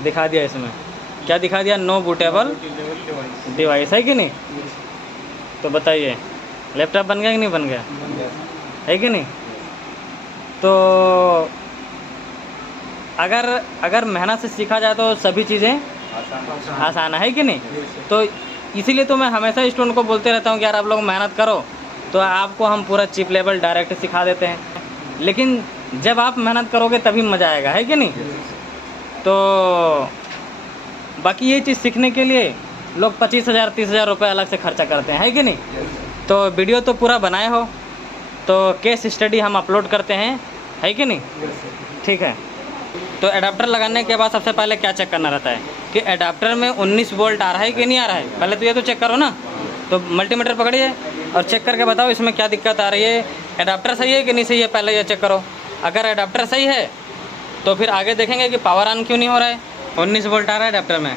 दिखा दिया इसमें, क्या दिखा दिया, नो बूटेबल डिवाइस, है कि नहीं। तो बताइए लैपटॉप बन गया कि नहीं बन गया, है कि नहीं। तो अगर मेहनत से सीखा जाए तो सभी चीज़ें आसान है कि नहीं। तो इसीलिए तो मैं हमेशा स्टूडेंट को बोलते रहता हूँ कि यार आप लोग मेहनत करो, तो आपको हम पूरा चिप लेवल डायरेक्ट सिखा देते हैं। लेकिन जब आप मेहनत करोगे तभी मज़ा आएगा, है कि नहीं। तो बाकी ये चीज़ सीखने के लिए लोग 25,000 30,000 रुपये अलग से खर्चा करते हैं, है कि नहीं। तो वीडियो तो पूरा बनाए हो, तो केस स्टडी हम अपलोड करते हैं, है कि नहीं। ठीक है। तो एडाप्टर लगाने के बाद सबसे पहले क्या चेक करना रहता है कि एडाप्टर में 19 वोल्ट आ रहा है कि नहीं आ रहा है। पहले तो ये तो चेक करो ना। तो मल्टीमीटर पकड़िए और चेक करके बताओ इसमें क्या दिक्कत आ रही है, एडाप्टर सही है कि नहीं सही है, पहले ये चेक करो। अगर एडाप्टर सही है तो फिर आगे देखेंगे कि पावर ऑन क्यों नहीं हो रहा है। 19 वोल्ट आ रहा है एडाप्टर में,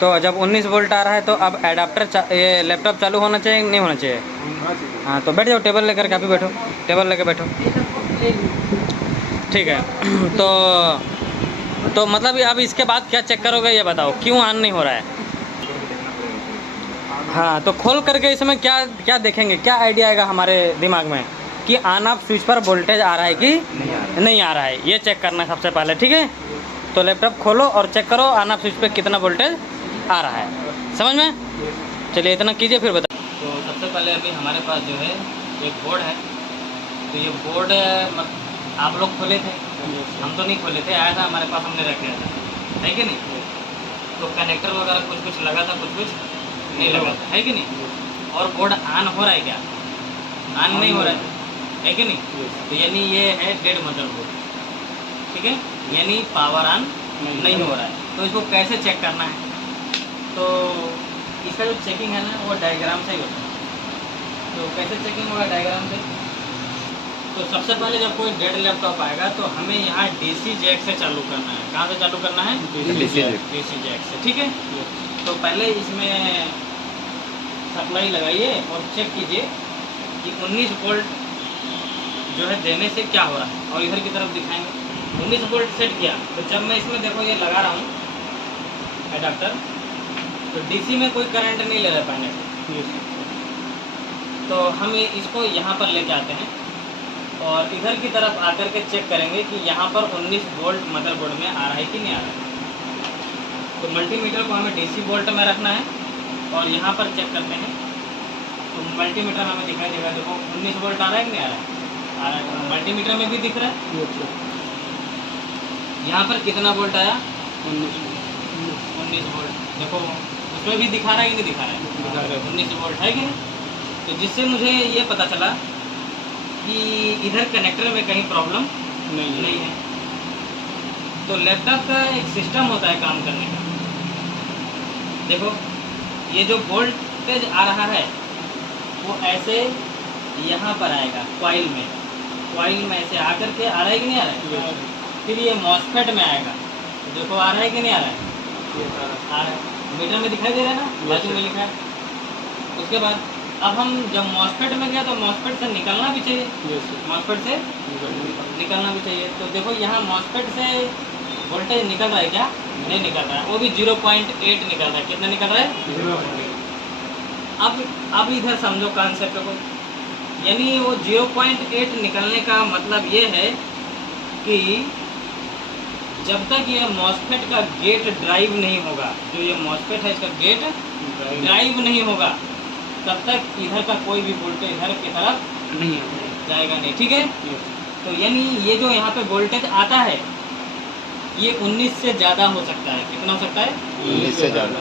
तो जब 19 वोल्ट आ रहा है तो अब एडाप्टर ये लैपटॉप चालू होना चाहिए नहीं होना चाहिए। हाँ तो बैठ जाओ, टेबल लेकर काफ़ी बैठो, टेबल लेकर बैठो। ठीक है। तो मतलब अब इसके बाद क्या चेक करोगे ये बताओ, क्यों ऑन नहीं हो रहा है। हाँ तो खोल करके इसमें क्या क्या देखेंगे, क्या आइडिया आएगा हमारे दिमाग में कि ऑन ऑफ स्विच पर वोल्टेज आ रहा है कि नहीं आ रहा है, ये चेक करना है सबसे पहले। ठीक है। तो लैपटॉप खोलो और चेक करो ऑन ऑफ स्विच पर कितना वोल्टेज आ रहा है, समझ में। चलिए इतना कीजिए फिर बताओ। तो सबसे पहले अभी हमारे पास जो है एक बोर्ड है। तो ये बोर्ड आप लोग खोले थे, हम तो नहीं खोले थे, आया था हमारे पास, हमने रख लिया था, है कि नहीं। तो कनेक्टर वगैरह कुछ कुछ लगा था, कुछ कुछ नहीं लगा था, है कि नहीं। और बोर्ड ऑन हो रहा है क्या, ऑन नहीं हो रहा है कि नहीं। तो यानी ये है डेड मदरबोर्ड, ठीक है, यानी पावर ऑन नहीं हो रहा है। तो इसको कैसे चेक करना है, तो इसका जो चेकिंग है ना वो डायग्राम से ही होता है। तो कैसे चेकिंग होगा डायग्राम से। तो सबसे पहले जब कोई डेड लैपटॉप आएगा तो हमें यहाँ डीसी जैक से चालू करना है। कहाँ से चालू करना है, डीसी जैक से, ठीक है। तो पहले इसमें सप्लाई लगाइए और चेक कीजिए कि 19 वोल्ट जो है देने से क्या हो रहा है, और इधर की तरफ दिखाएंगे। 19 वोल्ट सेट किया, तो जब मैं इसमें देखो ये लगा रहा हूँ एडाप्टर, तो डीसी में कोई करंट नहीं ले रहा पाने। तो हम इसको यहाँ पर लेके आते हैं और इधर की तरफ आकर के चेक करेंगे कि यहाँ पर 19 वोल्ट मदरबोर्ड में आ रहा है कि नहीं आ रहा है। तो मल्टीमीटर को हमें डीसी वोल्ट में रखना है और यहाँ पर चेक करते हैं। तो मल्टीमीटर में हमें दिखाई देगा, देखो 19 वोल्ट आ रहा है कि नहीं आ रहा है, आ रहा है। मल्टीमीटर में भी दिख रहा है। यहाँ पर कितना वोल्ट आया, 19 वोल्ट, देखो उसमें भी दिखा रहा है कि नहीं दिखा रहा है, 19 वोल्ट है कि नहीं। तो जिससे मुझे ये पता चला कि इधर कनेक्टर में कहीं प्रॉब्लम नहीं है। तो लैपटॉप का एक सिस्टम होता है काम करने का। देखो ये जो वोल्टेज आ रहा है वो ऐसे यहाँ पर आएगा कॉइल में ऐसे आकर के आ रहा है कि नहीं आ रहा है। फिर ये मॉसफेट में आएगा, तो देखो आ रहा है कि नहीं आ रहा है, आ रहा है। मीटर में दिखाई दे रहा है ना, बाजू में लिखा है। उसके बाद अब हम जब मॉसफेट में गया तो मॉसफेट से निकलना भी चाहिए, मॉसफेट से निकलना भी चाहिए। तो देखो यहाँ मॉसफेट से वोल्टेज निकल रहा है क्या, नहीं निकल रहा है, वो भी 0.8 निकल रहा है। कितना निकल रहा है, अब इधर समझो कॉन्सेप्ट को। यानी वो 0.8 निकलने का मतलब ये है कि जब तक ये मॉसफेट का गेट ड्राइव नहीं होगा, जो ये मॉसफेट है इसका गेट ड्राइव नहीं होगा, तब तक इधर का कोई भी वोल्टेज इधर की तरफ नहीं जाएगा नहीं, ठीक है। तो यानी ये जो यहाँ पे वोल्टेज आता है ये 19 से ज़्यादा हो सकता है। कितना हो सकता है, 19 से ज़्यादा।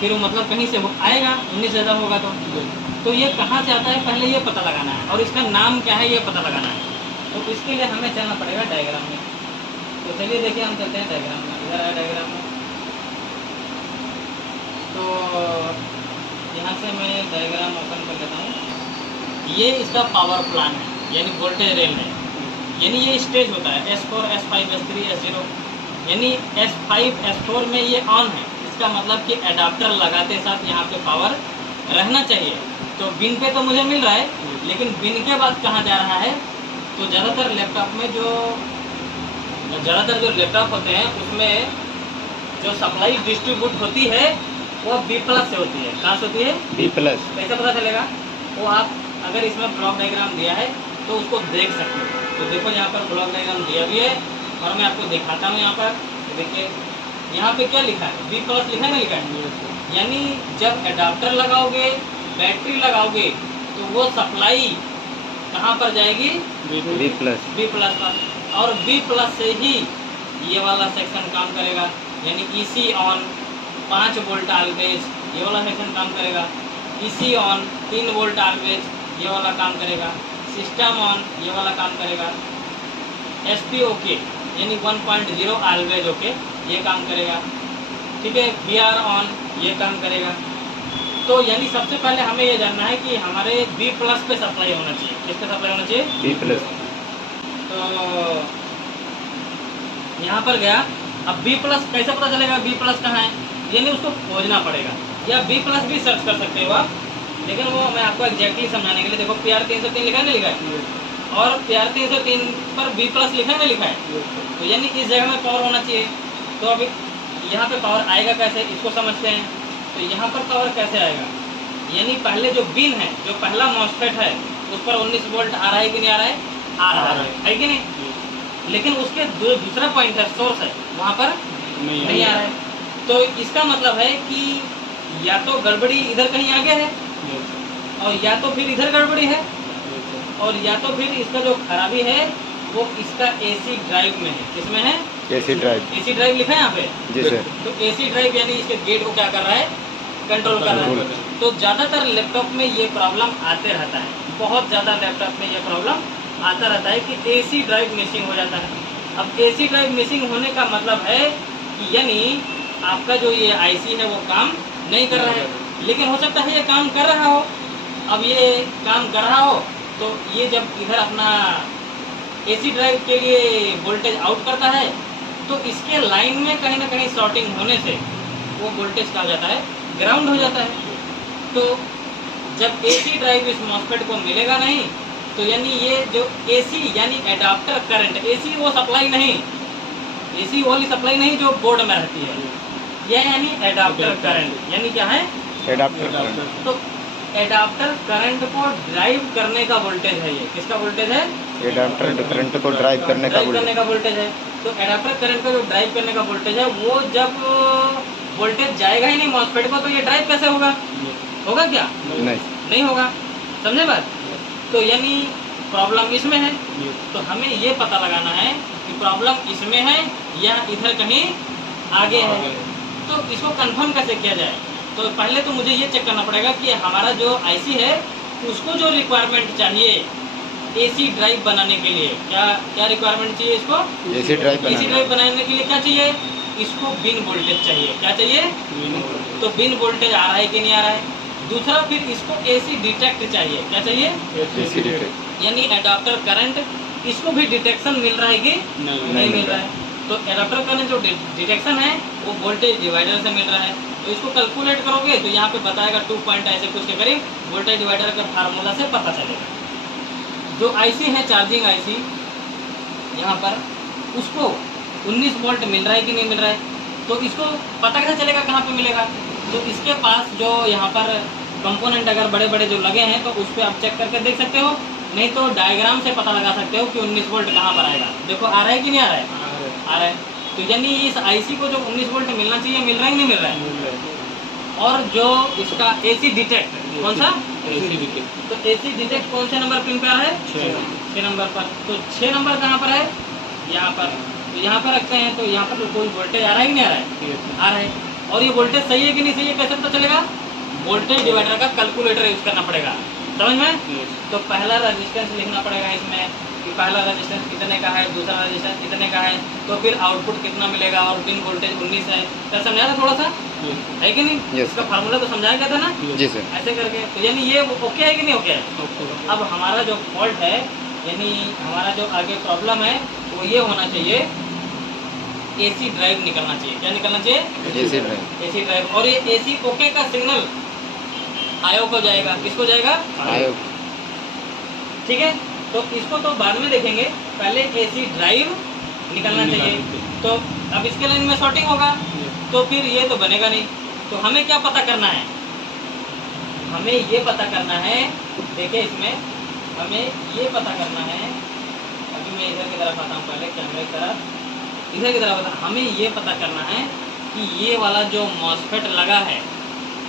फिर वो मतलब कहीं से आएगा, 19 से ज़्यादा होगा तो ये कहाँ से आता है पहले ये पता लगाना है, और इसका नाम क्या है ये पता लगाना है। तो इसके लिए हमें चलना पड़ेगा डायग्राम में। तो चलिए देखिए हम चलते हैं डायग्राम में, इधर आया डायग्राम में। तो यहाँ से मैं डायग्राम ओपन कर लेता हूँ। ये इसका पावर प्लान है, यानी वोल्टेज रेल है। यानी ये स्टेज होता है S4, S5, S3, S0। यानी S5, S4 में ये ऑन है, इसका मतलब कि एडाप्टर लगाते साथ यहाँ पे पावर रहना चाहिए। तो बिन पे तो मुझे मिल रहा है, लेकिन बिन के बाद कहाँ जा रहा है। तो ज़्यादातर लैपटॉप में जो ज़्यादातर जो लैपटॉप होते हैं उसमें जो सप्लाई डिस्ट्रीब्यूट होती है वो B+ से होती है। कहाँ से होती है? B+। कैसे पता चलेगा? वो आप अगर इसमें ब्लॉक डायग्राम दिया है तो उसको देख सकते हो। तो देखो यहाँ पर ब्लॉक डायग्राम दिया भी है और मैं आपको दिखाता हूँ। यहाँ पर देखिए, यहाँ पे क्या लिखा है? B+ लिखा है ना, लिखा है। यानी जब एडाप्टर लगाओगे, बैटरी लगाओगे तो वो सप्लाई कहाँ पर जाएगी? B+ पर। और B+ से ही ये वाला सेक्शन काम करेगा। यानी EC ऑन 5 वोल्ट ऑलवेज, ये वाला सेक्शन काम करेगा। EC ऑन 3 वोल्ट ऑलवेज, ये वाला काम करेगा। सिस्टम ऑन, ये वाला काम करेगा। SP ओके यानी 1.0 ऑलवेज ओके, ये काम करेगा। ठीक है, VR ऑन, ये काम करेगा। तो यानी सबसे पहले हमें ये जानना है कि हमारे B+ पे सप्लाई होना चाहिए। किस पे सप्लाई होना चाहिए? B+। तो यहाँ पर गया। अब B+ कैसे पता चलेगा B+ कहाँ है? यानी उसको खोजना पड़ेगा, या B+ भी सर्च कर सकते हो आप, लेकिन वो मैं आपको एग्जैक्टली समझाने के लिए, देखो PR303 लिखा है ना, लिखा है, और PR303 पर B+ लिखा है ना, लिखा है। तो यानी इस जगह में पावर होना चाहिए। तो अभी यहाँ पे पावर आएगा कैसे, इसको समझते हैं। तो यहाँ पर पावर कैसे आएगा? यानी पहले जो बिन है, जो पहला मॉस्फेट है, उस पर 19 वोल्ट आ रहा है कि नहीं आ रहा है? आ रहा है कि नहीं? लेकिन उसके दूसरा पॉइंट है, सोर्स है, वहाँ पर नहीं आ रहा है। तो इसका मतलब है कि या तो गड़बड़ी इधर कहीं आगे है, और या तो फिर इधर गड़बड़ी है, और या तो फिर इसका जो खराबी है वो इसका AC ड्राइव में है। किसमें है? AC ड्राइव लिखा है यहाँ पे। जी सर। तो AC ड्राइव यानी इसके गेट को क्या कर रहा है? कंट्रोल कर रहा है। तो ज़्यादातर लैपटॉप में ये प्रॉब्लम आते रहता है, बहुत ज़्यादा लैपटॉप में ये प्रॉब्लम आता रहता है कि AC ड्राइव मिसिंग हो जाता है। अब AC ड्राइव मिसिंग होने का मतलब है कि यानी आपका जो ये IC है वो काम नहीं कर रहा है, लेकिन हो सकता है ये काम कर रहा हो। अब ये काम कर रहा हो तो ये जब इधर अपना AC ड्राइव के लिए वोल्टेज आउट करता है तो इसके लाइन में कहीं ना कहीं शॉर्टिंग होने से वो वोल्टेज क्या हो जाता है? ग्राउंड हो जाता है। तो जब AC ड्राइव इस मॉस्फेट को मिलेगा नहीं, तो यानी ये जो AC यानी एडाप्टर करंट, AC वो सप्लाई नहीं, AC वाली सप्लाई नहीं जो बोर्ड में रहती है, यह यानी एडाप्टर करंट। यानी क्या है? Adapter current. तो एडाप्टर करंट को ड्राइव करने का वोल्टेज है ये। किसका वोल्टेज है? एडाप्टर करंट को ड्राइव करने का वोल्टेज है। तो एडाप्टर करंट को जो ड्राइव करने का वोल्टेज है, वो जब वोल्टेज जाएगा ही नहीं मॉस्फेट को, तो ये ड्राइव कैसे होगा? होगा क्या? नहीं होगा। समझे बात? तो यानी प्रॉब्लम इसमें है। तो हमें ये पता लगाना है कि प्रॉब्लम इसमें है या इधर कहीं आगे है। तो इसको कंफर्म कैसे किया जाए? तो पहले तो मुझे ये चेक करना पड़ेगा कि हमारा जो IC है उसको जो रिक्वायरमेंट चाहिए AC ड्राइव बनाने के लिए, क्या रिक्वायरमेंट चाहिए इसको? AC ड्राइव बनाने के लिए क्या चाहिए? इसको बिन वोल्टेज चाहिए। क्या चाहिए? तो बिन वोल्टेज आ रहा है कि नहीं आ रहा है? दूसरा फिर इसको AC डिटेक्ट चाहिए। क्या चाहिए? AC detect. यानी एडाप्टर करंट, इसको भी डिटेक्शन मिल रहा है कि नहीं मिल रहा है? तो एडाप्टर करंट जो डिटेक्शन है वो वोल्टेज डिवाइडर से मिल रहा है। तो इसको कैलकुलेट करोगे तो यहाँ पे बताएगा 2 पॉइंट ऐसे कुछ के करीब वोल्टेज डिवाइडर का फार्मूला से पता चलेगा। जो IC है चार्जिंग IC यहाँ पर, उसको 19 वोल्ट मिल रहा है कि नहीं मिल रहा है? तो इसको पता कैसे चलेगा कहाँ पे मिलेगा? तो इसके पास जो यहाँ पर कंपोनेंट अगर बड़े बड़े जो लगे हैं तो उस पर आप चेक करके देख सकते हो, नहीं तो डायग्राम से पता लगा सकते हो कि 19 वोल्ट कहाँ पर आएगा। देखो आ रहा है कि नहीं आ रहा है? आ रहा है। तो यानी इस IC को जो 19 वोल्ट मिलना चाहिए, मिल रहा है कि नहीं मिल रहा है? और जो इसका AC डिटेक्ट, कौन सा? AC detect. तो AC डिटेक्ट कौन से नंबर पिन पे आ रहा है? 6 नंबर पर। तो 6 नंबर कहाँ पर है? यहाँ पर। तो यहाँ पर रखते हैं। तो यहाँ पर कोई वोल्टेज आ रहा है कि नहीं आ रहा है? आ रहा है। और ये वोल्टेज सही है कि नहीं सही है कैसे पता चलेगा? वोल्टेज डिवाइडर का कैलकुलेटर यूज करना पड़ेगा। समझ में? तो पहला रेजिस्टेंस लिखना पड़ेगा इसमें कि पहला रेजिस्टेंस कितने का है, दूसरा रेजिस्टेंस कितने का है, तो फिर आउटपुट कितना मिलेगा, और बिन वोल्टेज 19 है। क्या समझाया था थोड़ा सा? है कि नहीं? इसका फार्मूला तो समझाया गया था ना? जी सर। ऐसे करके तो यानी ये ओके है कि नहीं ओके है? अब हमारा जो फॉल्ट है, यानी हमारा जो आगे प्रॉब्लम है वो ये होना चाहिए, AC ड्राइव निकलना चाहिए। क्या निकलना चाहिए? AC drive. और ये AC ओके का सिग्नल आयोग को जाएगा। किसको जाएगा? आयोग। ठीक है। तो इसको तो बाद में देखेंगे, पहले AC ड्राइव निकलना चाहिए। तो अब इसके लाइन में शॉर्टिंग होगा, तो फिर ये तो बनेगा नहीं। तो हमें क्या पता करना है, हमें ये पता करना है, देखिए इसमें हमें ये पता करना है, अभी मैं इधर की तरफ आता हूँ, पहले कैमरे की तरफ, इधर की तरफ आता, हमें ये पता करना है कि ये वाला जो मॉस्फेट लगा है,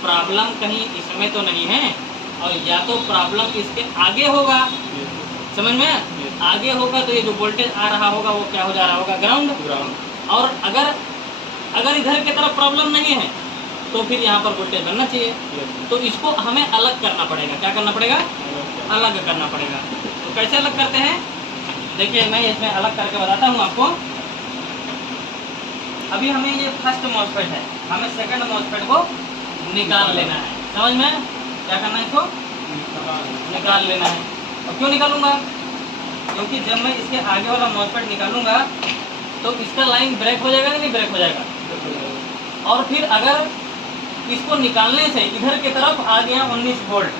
प्रॉब्लम कहीं इसमें तो नहीं है, और या तो प्रॉब्लम इसके आगे होगा, समझ में आगे होगा, तो ये जो वोल्टेज आ रहा होगा वो क्या हो जा रहा होगा, ग्राउंड। और अगर इधर की तरफ प्रॉब्लम नहीं है तो फिर यहाँ पर वोल्टेज बनना चाहिए। तो इसको हमें अलग करना पड़ेगा, क्या करना पड़ेगा, अलग करना पड़ेगा। तो कैसे अलग करते हैं, देखिए मैं इसमें अलग करके बताता हूँ आपको। अभी हमें ये फर्स्ट मॉस्फेट है, हमें सेकंड मॉस्फेट को निकाल लेना है, समझ में, क्या करना है, इसको निकाल लेना है। और क्यों निकालूंगा, क्योंकि जब मैं इसके आगे वाला मॉस्फेट निकालूंगा तो इसका लाइन ब्रेक हो जाएगा कि नहीं ब्रेक हो जाएगा। और फिर अगर इसको निकालने से इधर की तरफ आ गया 19 वोल्ट,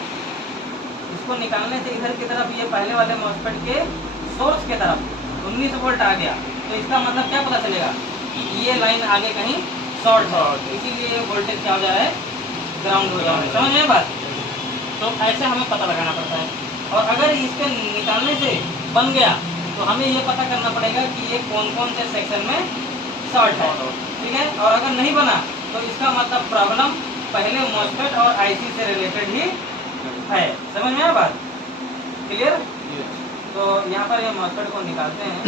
इसको निकालने से इधर की तरफ ये पहले वाले मॉस्फेट के सोर्स के तरफ 19 वोल्ट आ गया, तो इसका मतलब क्या पता चलेगा कि ये लाइन आगे कहीं शॉर्ट है, इसीलिए वोल्टेज क्या हो जा रहा है, ग्राउंड हो जा रहा है, समझ में बात। तो ऐसे हमें पता लगाना पड़ता है। और अगर इसके निकालने से बन गया तो हमें ये पता करना पड़ेगा कि ये कौन कौन से सेक्शन में शॉर्ट है, ठीक है। और अगर नहीं बना तो इसका मतलब प्रॉब्लम पहले मॉस्फेट और आईसी से रिलेटेड ही है, समझ में आया बात, क्लियर। तो यहाँ पर ये मॉस्फेट को निकालते हैं,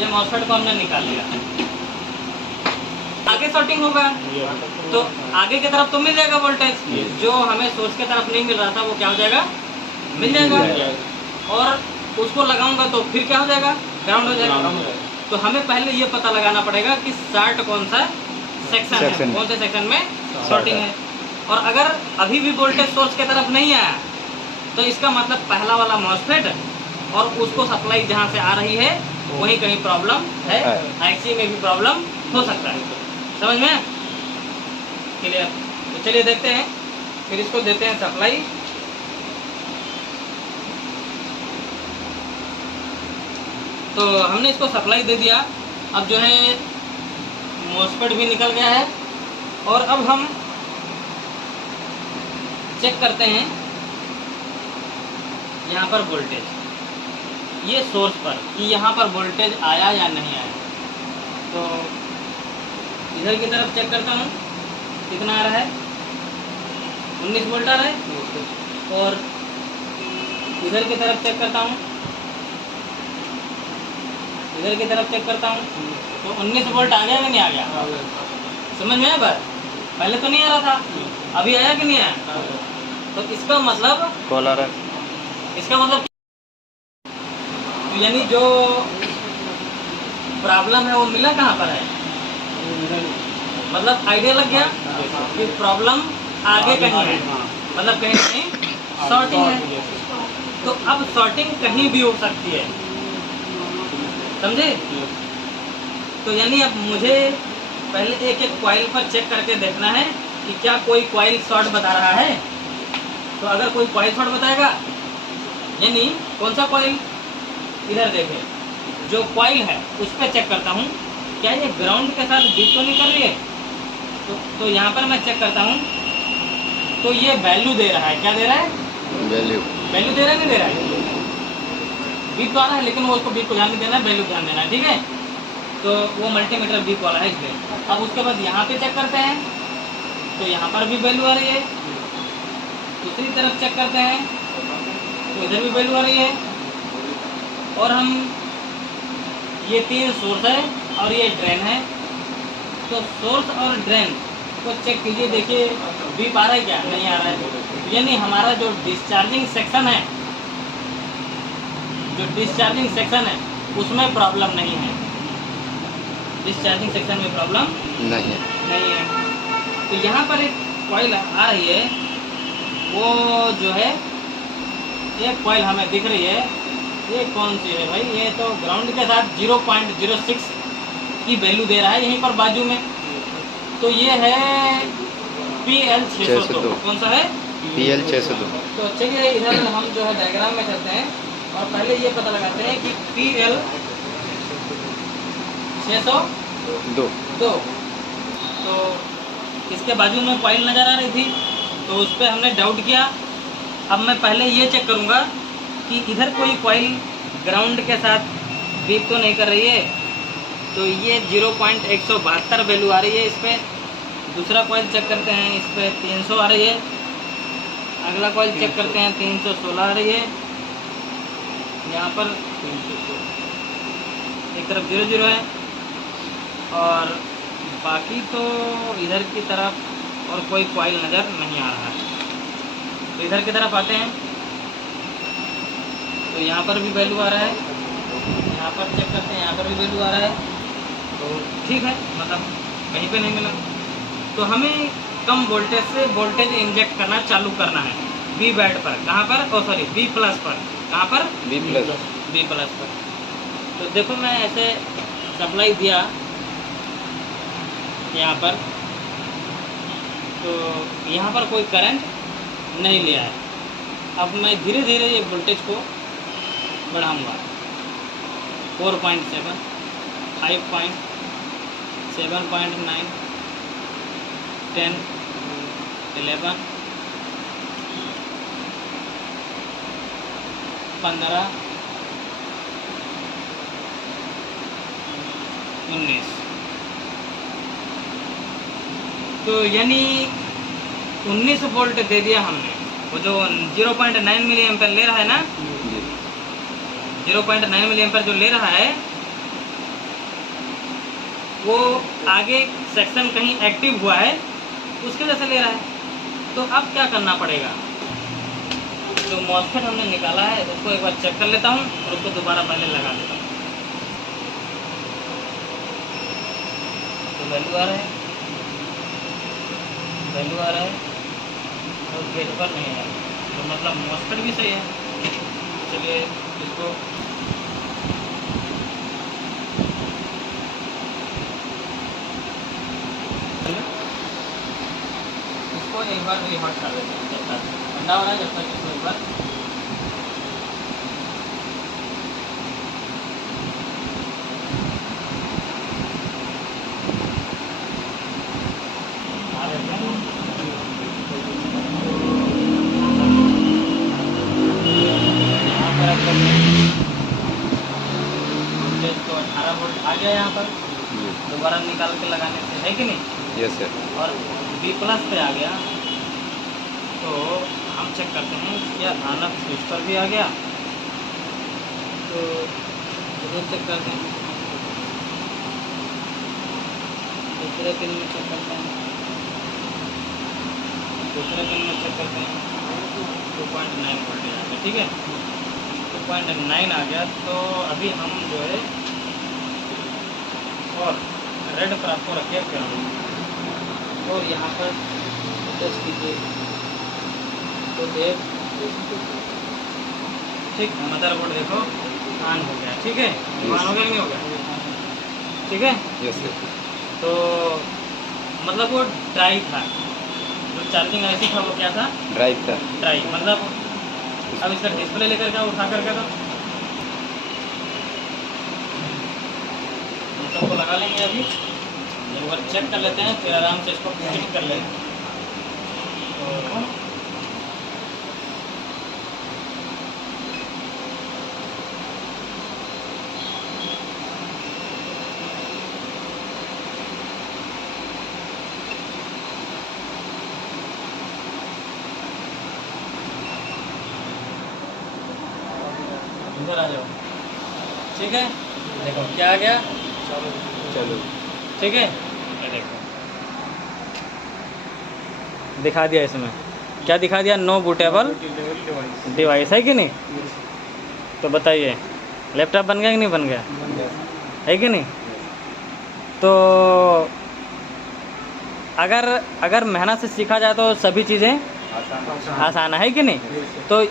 ये मॉस्फेट को हमने निकाल लिया, आगे शॉर्टिंग होगा तो आगे की तरफ तो मिल जाएगा वोल्टेज, जो हमें सोर्स की तरफ नहीं मिल रहा था वो क्या हो जाएगा, मिल जाएगा। और उसको लगाऊंगा तो फिर क्या हो जाएगा, ग्राउंड हो जाएगा। तो हमें पहले ये पता लगाना पड़ेगा कि शॉर्ट कौन सा सेक्शन है, कौन से सेक्शन में शॉर्टिंग है। और अगर अभी भी वोल्टेज सोर्स की तरफ नहीं आया तो इसका मतलब पहला वाला मॉस्फेट और उसको सप्लाई जहाँ से आ रही है वहीं कहीं प्रॉब्लम है, आईसी में भी प्रॉब्लम हो सकता है, समझ में, क्लियर। तो चलिए देखते हैं, फिर इसको देते हैं सप्लाई। तो हमने इसको सप्लाई दे दिया, अब जो है मॉस्फेट भी निकल गया है। और अब हम चेक करते हैं यहाँ पर वोल्टेज, ये सोर्स पर कि यहाँ पर वोल्टेज आया या नहीं आया। तो इधर की तरफ चेक करता हूँ कितना आ रहा है, 19 वोल्ट आ रहा है। और इधर की तरफ चेक करता हूँ, इधर की तरफ चेक करता हूँ तो 19 वोल्ट आ गया कि नहीं आ गया, समझ में आया बात। पहले तो नहीं आ रहा था, अभी आया कि नहीं आया। तो इसका मतलब कॉल आ रहा है, इसका मतलब तो यानी जो प्रॉब्लम है वो मिला कहाँ पर है, मतलब आइडिया लग गया कि प्रॉब्लम आगे कहीं है, मतलब कहीं कहीं शॉर्टिंग है। तो अब शॉर्टिंग कहीं भी हो सकती है, समझे। तो यानी अब मुझे पहले एक एक कॉइल पर चेक करके देखना है कि क्या कोई कॉइल शॉर्ट बता रहा है। तो अगर कोई कॉइल शॉर्ट बताएगा, यानी कौन सा कॉइल, इधर देखें, जो कॉइल है उस पर चेक करता हूँ क्या ये ग्राउंड के साथ बीट तो नहीं कर रही है। तो यहाँ पर मैं चेक करता हूँ तो ये वैल्यू दे रहा है, क्या दे रहा है, वैल्यू दे रहा है, नहीं दे रहा है, बीट तो आ रहा है, लेकिन वो उसको बीट को ध्यान नहीं देना है, वैल्यू ध्यान देना है, ठीक है। तो वो मल्टीमीटर बीट वाला है इसलिए। अब उसके बाद यहाँ पे चेक करते हैं तो यहाँ पर भी वैल्यू आ रही है, दूसरी तरफ चेक करते हैं तो इधर भी वैल्यू आ रही है। और हम ये 3 सोर्स है और ये ड्रेन है, तो सोर्स और ड्रेन को चेक कीजिए, देखिए बीप आ रहा है क्या, नहीं आ रहा है। यानी हमारा जो डिस्चार्जिंग सेक्शन है, जो डिस्चार्जिंग सेक्शन है उसमें प्रॉब्लम नहीं है, डिस्चार्जिंग सेक्शन में प्रॉब्लम नहीं है। तो यहाँ पर एक कॉइल आ रही है, वो जो है एक कॉइल हमें दिख रही है, ये कौन सी है भाई, ये तो ग्राउंड के साथ 0.06 की वैल्यू दे रहा है यहीं पर बाजू में। तो ये है PL602, कौन सा है, PL602। तो चलिए इधर हम जो है डायग्राम में चलते हैं और पहले ये पता लगाते हैं कि PL602 तो इसके बाजू में कॉइल नज़र आ रही थी, तो उस पर हमने डाउट किया। अब मैं पहले ये चेक करूँगा कि इधर कोई कॉइल ग्राउंड के साथ बीप तो नहीं कर रही है। तो ये 0.172 वैल्यू आ रही है इस पर। दूसरा कॉइल चेक करते हैं, इस पर 300 आ रही है। अगला कॉइल चेक करते हैं, 316 आ रही है। यहाँ पर एक तरफ 00 है और बाकी तो इधर की तरफ और कोई कॉइल नज़र नहीं आ रहा है। तो इधर की तरफ आते हैं तो यहाँ पर भी वैल्यू आ रहा है, यहाँ पर चेक करते हैं, यहाँ पर भी वैल्यू आ रहा है। तो ठीक है, मतलब कहीं पे नहीं मिला। तो हमें कम वोल्टेज से वोल्टेज इंजेक्ट करना चालू करना है बी बैड पर। कहाँ पर? ओ सॉरी, बी प्लस पर। कहाँ पर? बी प्लस पर। तो देखो मैं ऐसे सप्लाई दिया यहाँ पर, तो यहाँ पर कोई करंट नहीं लिया है। अब मैं धीरे धीरे ये वोल्टेज को बढ़ाऊँगा। 4.7, 5.7, 7.9, 10, 11, 15, 19। तो यानी 19 वोल्ट दे दिया हमने। वो जो 0.9 मिली एम्पेयर ले रहा है ना, 0.9 मिली एम्पेयर जो ले रहा है वो आगे सेक्शन कहीं एक्टिव हुआ है उसके जैसे ले रहा है। तो अब क्या करना पड़ेगा? जो मॉसफेट हमने निकाला है उसको एक बार चेक कर लेता हूँ और उसको दोबारा पहले लगा देता हूँ। तो वैल्यू आ रहा है, वैल्यू आ रहा है और गेट पर नहीं आ रहा है। तो मतलब मॉसफेट भी सही है। चलिए इसको एक बार भी हॉट कर देते हैं। जब तक ठंडा हो रहा है जब तक इसको एक बार तो 18 वोल्ट आ गया यहाँ पर। दोबारा निकाल के लगाने से, है कि नहीं? Yes sir. और बी प्लस पे आ गया तो हम चेक करते हैं क्या आना स्विच पर भी आ गया। तो इधर चेक करते हैं, दूसरे पिन में चेक करते हैं, दूसरे पिन में चेक करते हैं। 2.9 वोल्ट आ गया, ठीक है। 2.9 आ गया। तो अभी हम जो है और रेड पर आपको रखिए फिर और यहाँ पर टेस्ट कीजिए। तो देख, ठीक, मदरबोर्ड देखो ऑन हो गया, ठीक है। ऑन हो गया नहीं हो गया? ठीक है। Yes sir. तो मतलब वो ड्राई था, जो चार्जिंग ऐसी था वो क्या था? ड्राइव था। ड्राई मतलब अब इसका डिस्प्ले लेकर क्या उठा करके तो हम सबको लगा लेंगे। अभी एक बार चेक कर लेते हैं, फिर आराम से इसको फिट कर लेंगे। तो इधर आ जाओ, ठीक है। देखो क्या आ गया, चलो ठीक है। ये देखो दिखा दिया, इसमें क्या दिखा दिया? नो बूटेबल डिवाइस, है कि नहीं? तो बताइए लैपटॉप बन गया कि नहीं बन गया? है कि नहीं? तो अगर मेहनत से सीखा जाए तो सभी चीज़ें आसान है कि नहीं? तो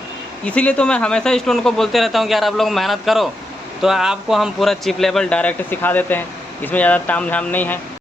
इसीलिए तो मैं हमेशा स्टूडेंट को बोलते रहता हूँ कि यार आप लोग मेहनत करो, तो आपको हम पूरा चिप लेवल डायरेक्ट सिखा देते हैं। इसमें ज़्यादा ताम झाम नहीं है।